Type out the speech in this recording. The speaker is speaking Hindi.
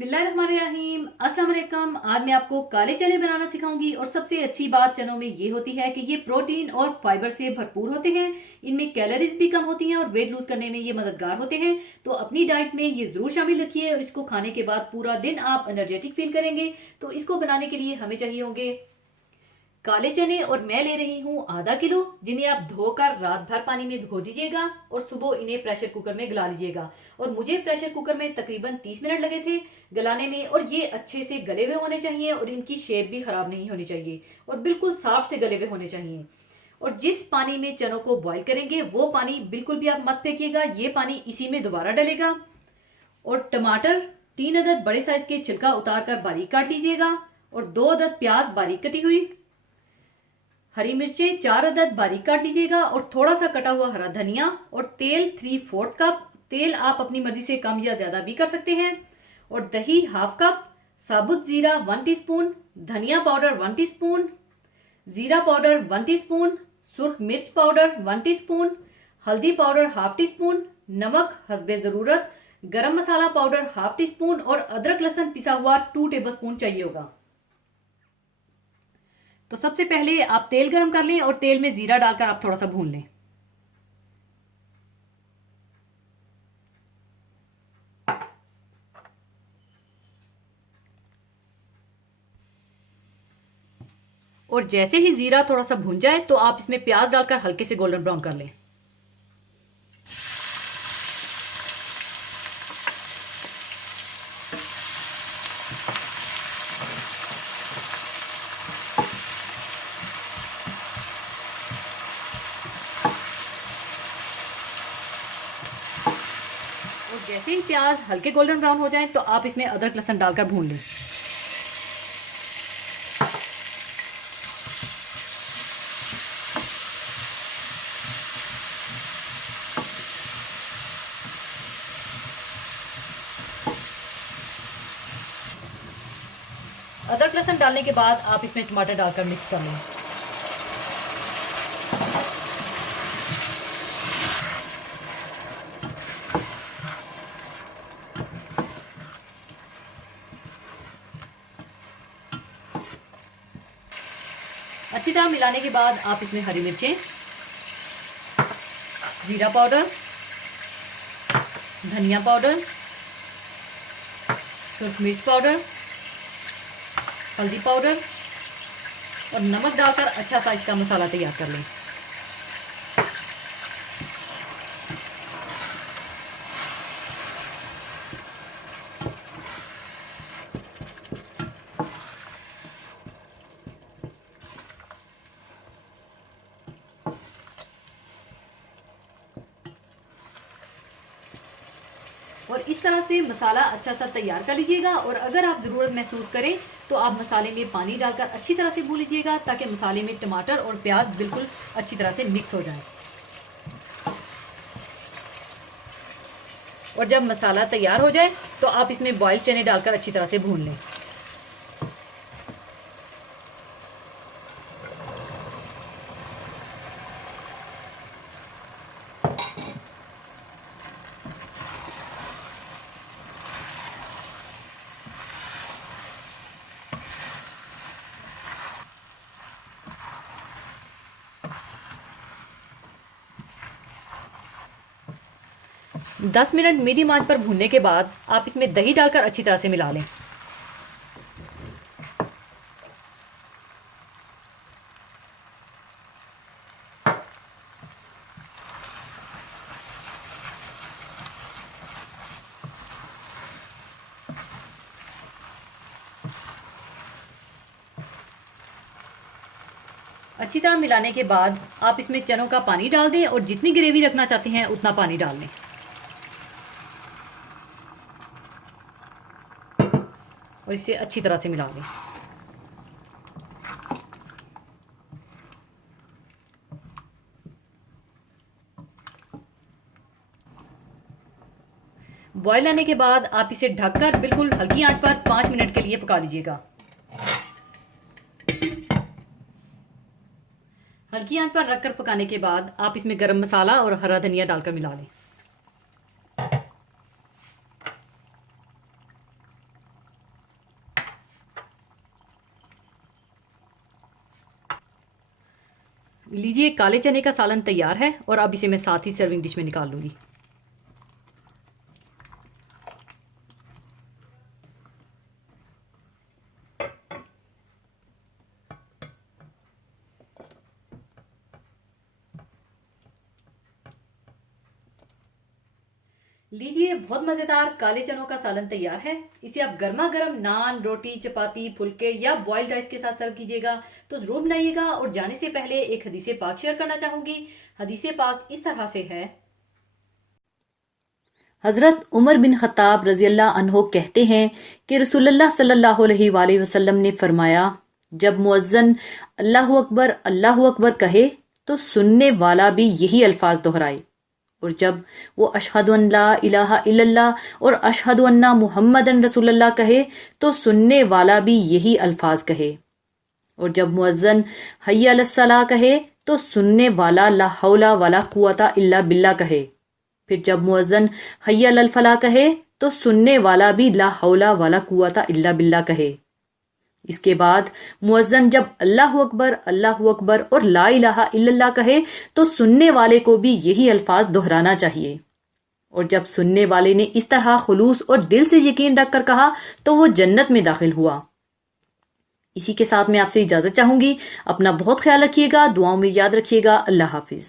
बिस्मिल्लाहिर्रहमानिर्रहीम। अस्सलाम वालेकुम। आज मैं आपको काले चने बनाना सिखाऊंगी और सबसे अच्छी बात चनों में ये होती है कि ये प्रोटीन और फाइबर से भरपूर होते हैं। इनमें कैलोरीज भी कम होती हैं और वेट लूज करने में ये मददगार होते हैं। तो अपनी डाइट में ये ज़रूर शामिल रखिए और इसको खाने के बाद पूरा दिन आप एनर्जेटिक फील करेंगे। तो इसको बनाने के लिए हमें चाहिए होंगे काले चने, और मैं ले रही हूँ आधा किलो, जिन्हें आप धोकर रात भर पानी में भिगो दीजिएगा और सुबह इन्हें प्रेशर कुकर में गला लीजिएगा। और मुझे प्रेशर कुकर में तकरीबन 30 मिनट लगे थे गलाने में, और ये अच्छे से गले हुए होने चाहिए और इनकी शेप भी खराब नहीं होनी चाहिए और बिल्कुल साफ से गले हुए होने चाहिए। और जिस पानी में चनों को बॉईल करेंगे वो पानी बिल्कुल भी आप मत फेंकिएगा, ये पानी इसी में दोबारा डलेगा। और टमाटर 3 अदद बड़े साइज के छिलका उतार कर बारीक काट लीजिएगा, और 2 अदद प्याज बारीक कटी हुई, हरी मिर्चें 4 अदद बारीक काट लीजिएगा, और थोड़ा सा कटा हुआ हरा धनिया, और तेल 3/4 कप। तेल आप अपनी मर्जी से कम या ज्यादा भी कर सकते हैं। और दही हाफ कप, साबुत जीरा 1 टीस्पून, धनिया पाउडर 1 टीस्पून, जीरा पाउडर 1 टीस्पून, सुर्ख मिर्च पाउडर 1 टीस्पून, हल्दी पाउडर हाफ टीस्पून, नमक हस्बे ज़रूरत, गरम मसाला पाउडर हाफ टीस्पून, और अदरक लहसुन पिसा हुआ 2 टेबलस्पून चाहिए होगा। तो सबसे पहले आप तेल गरम कर लें और तेल में जीरा डालकर आप थोड़ा सा भून लें। और जैसे ही जीरा थोड़ा सा भून जाए तो आप इसमें प्याज डालकर हल्के से गोल्डन ब्राउन कर लें। और जैसे ही प्याज हल्के गोल्डन ब्राउन हो जाए तो आप इसमें अदरक लहसुन डालकर भून लें। अदरक लहसुन डालने के बाद आप इसमें टमाटर डालकर मिक्स कर लें। अच्छी तरह मिलाने के बाद आप इसमें हरी मिर्चें, जीरा पाउडर, धनिया पाउडर, सुर्ख मिर्च पाउडर, हल्दी पाउडर और नमक डालकर अच्छा सा इसका मसाला तैयार कर लें। और इस तरह से मसाला अच्छा सा तैयार कर लीजिएगा। और अगर आप ज़रूरत महसूस करें तो आप मसाले में पानी डालकर अच्छी तरह से भून लीजिएगा, ताकि मसाले में टमाटर और प्याज बिल्कुल अच्छी तरह से मिक्स हो जाए। और जब मसाला तैयार हो जाए तो आप इसमें बॉइल्ड चने डालकर अच्छी तरह से भून लें। 10 मिनट मीडियम आंच पर भूनने के बाद आप इसमें दही डालकर अच्छी तरह से मिला लें। अच्छी तरह मिलाने के बाद आप इसमें चनों का पानी डाल दें और जितनी ग्रेवी रखना चाहते हैं उतना पानी डाल लें। और इसे अच्छी तरह से मिला लें। बॉयल आने के बाद आप इसे ढककर बिल्कुल हल्की आंच पर 5 मिनट के लिए पका लीजिएगा। हल्की आंच पर रखकर पकाने के बाद आप इसमें गरम मसाला और हरा धनिया डालकर मिला लें। लीजिए, काले चने का सालन तैयार है और अब इसे मैं साथ ही सर्विंग डिश में निकाल लूँगी। लीजिए, बहुत मज़ेदार काले चनों का सालन तैयार है। इसे आप गर्मा गर्म नान, रोटी, चपाती, फुलके या बॉइल्ड राइस के साथ सर्व कीजिएगा। तो ज़रूर बनाइएगा। और जाने से पहले एक हदीसे पाक शेयर करना चाहूँगी। हदीसे पाक इस तरह से है। हज़रत उमर बिन ख़त्ताब रज़ी अल्लाह अन्हो कहते हैं कि रसूलुल्लाह सल्लल्लाहु अलैहि वसल्लम ने फरमाया, जब मुअज्जिन अल्लाहु अकबर कहे तो सुनने वाला भी यही अल्फाज दोहराए, और जब वो अशहदु अन ला इलाहा इल्लल्लाह और अशहदु अन्ना मुहम्मदन रसूलुल्लाह कहे तो सुनने वाला भी यही अल्फाज कहे, और जब मुअज्जिन हय्या अलस सलाह कहे तो सुनने वाला ला हौला वला कुव्वता इल्ला बिल्लाह कहे। फिर जब मुअज्जिन हय्या अलल फलाह कहे तो सुनने वाला भी ला हौला वला कुव्वता इल्ला बिल्लाह कहे। इसके बाद मुअज्जिन जब अल्लाहु अकबर और ला इलाहा इल्लल्लाह कहे तो सुनने वाले को भी यही अल्फाज दोहराना चाहिए। और जब सुनने वाले ने इस तरह खुलूस और दिल से यकीन रखकर कहा तो वो जन्नत में दाखिल हुआ। इसी के साथ मैं आपसे इजाजत चाहूंगी। अपना बहुत ख्याल रखिएगा, दुआओं में याद रखिएगा। अल्लाह हाफिज।